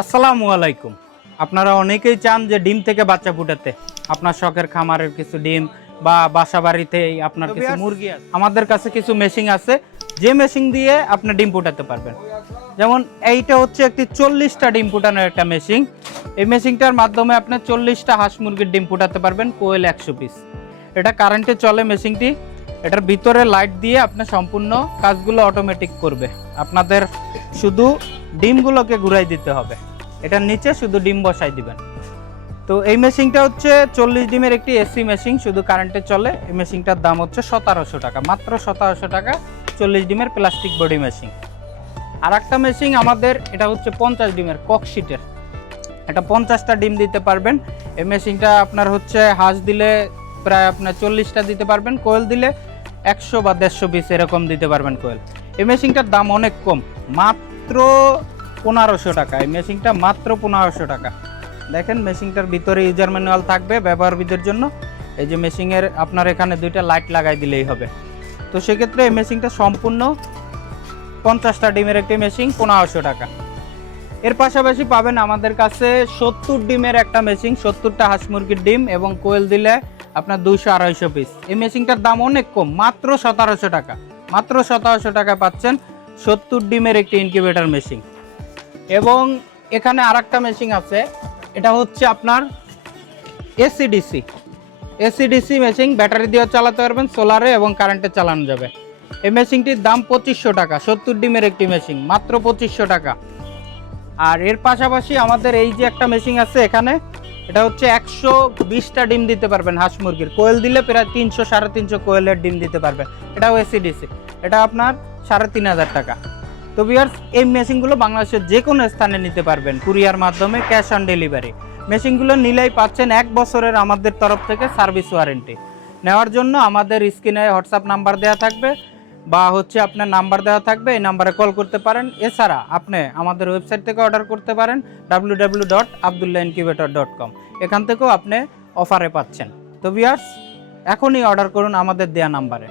আসসালামু আলাইকুম। আপনারা অনেকেই চান যে ডিম থেকে বাচ্চা ফুটাতে। আপনার শখের খামারের কিছু ডিম বা বাসা বাড়িতে আপনার কিছু মুরগি আছে। আমাদের কাছে কিছু মেশিন আছে। যে মেশিন দিয়ে আপনি ডিম ফুটাতে পারবেন। যেমন এইটা হচ্ছে একটি চল্লিশটা ডিম ফুটানোর একটা মেশিন। এই মেশিনটার মাধ্যমে আপনি চল্লিশটা হাঁস মুরগির ডিম ফুটাতে পারবেন কোয়েল একশো পিস। এটা কারেন্টে চলে মেশিনটি। এটার ভিতরে লাইট দিয়ে আপনি সম্পূর্ণ কাজগুলো অটোমেটিক করবে। আপনাদের শুধু ডিমগুলোকে ঘুরাই দিতে হবে। এটার নিচে শুধু ডিম বসাই দিবেন। তো এই মেশিনটা হচ্ছে চল্লিশ ডিমের একটি এসি মেশিন, শুধু কারেন্টে চলে। এই মেশিনটার দাম হচ্ছে সতেরোশো টাকা, মাত্র সতেরোশো টাকা চল্লিশ ডিমের প্লাস্টিক বডি মেশিন। আর একটা মেশিন আমাদের, এটা হচ্ছে পঞ্চাশ ডিমের ককশিটের এটা পঞ্চাশটা ডিম দিতে পারবেন। এই মেশিনটা আপনার হচ্ছে হাঁস দিলে প্রায় আপনার চল্লিশটা দিতে পারবেন, কোয়েল দিলে একশো বা দেড়শো পিস এরকম দিতে পারবেন কোয়েল। এই মেশিনটার দাম অনেক কম, মাত্র পনেরোশো টাকা। এই মেশিনটা মাত্র পনেরোশো টাকা। দেখেন, মেশিনটার ভিতরে ইউজার ম্যানুয়াল থাকবে ব্যবহারবিদের জন্য। এই যে মেশিনের আপনার এখানে দুইটা লাইট লাগাই দিলেই হবে। তো সেক্ষেত্রে এই মেশিনটা সম্পূর্ণ পঞ্চাশটা ডিমের একটি মেশিন, পনেরোশো টাকা। এর পাশাপাশি পাবেন আমাদের কাছে সত্তর ডিমের একটা মেশিন, সত্তরটা হাঁস মুরগির ডিম এবং কোয়েল দিলে আপনার দুইশো আড়াইশো পিস এই মেশিনটার দাম অনেক কম, মাত্র সতেরোশো টাকা। মাত্র সতেরোশো টাকা পাচ্ছেন সত্তর ডিমের একটি ইনকিউবেটর মেশিন এবং এখানে আর একটা মেশিন আছে, এটা হচ্ছে আপনার এসিডিসি এসিডিসি মেশিন ব্যাটারি দিয়ে চালাতে পারবেন সোলারে এবং কারেন্টে চালানো যাবে। এই মেশিনটির দাম পঁচিশশো টাকা, সত্তর ডিমের একটি মেশিন মাত্র পঁচিশশো টাকা। আর এর পাশাপাশি আমাদের এই যে একটা মেশিন আছে এখানে, এটা হচ্ছে একশো বিশটা ডিম দিতে পারবেন হাঁস মুরগির। কোয়েল দিলে প্রায় তিনশো সাড়ে তিনশো কোয়েলের ডিম দিতে পারবেন। এটাও এসিডিসি এটা আপনার সাড়ে তিন হাজার টাকা। তো বিয়ার্স এই মেশিনগুলো বাংলাদেশের যে কোনো স্থানে নিতে পারবেন। কুরিয়ার মাধ্যমে ক্যাশ অন ডেলিভারি মেশিনগুলো নিলেই পাচ্ছেন এক বছরের আমাদের তরফ থেকে সার্ভিস ওয়ারেন্টি নেওয়ার জন্য আমাদের স্ক্রিনে হোয়াটসঅ্যাপ নাম্বার দেওয়া থাকবে বা হচ্ছে আপনার নাম্বার দেওয়া থাকবে, এই নাম্বারে কল করতে পারেন। এছাড়া আপনি আমাদের ওয়েবসাইট থেকে অর্ডার করতে পারেন ডাব্লিউ ডট ডট কম এখান থেকেও আপনি অফারে পাচ্ছেন। তো বিয়ার্স এখনই অর্ডার করুন আমাদের দেয়া নাম্বারে।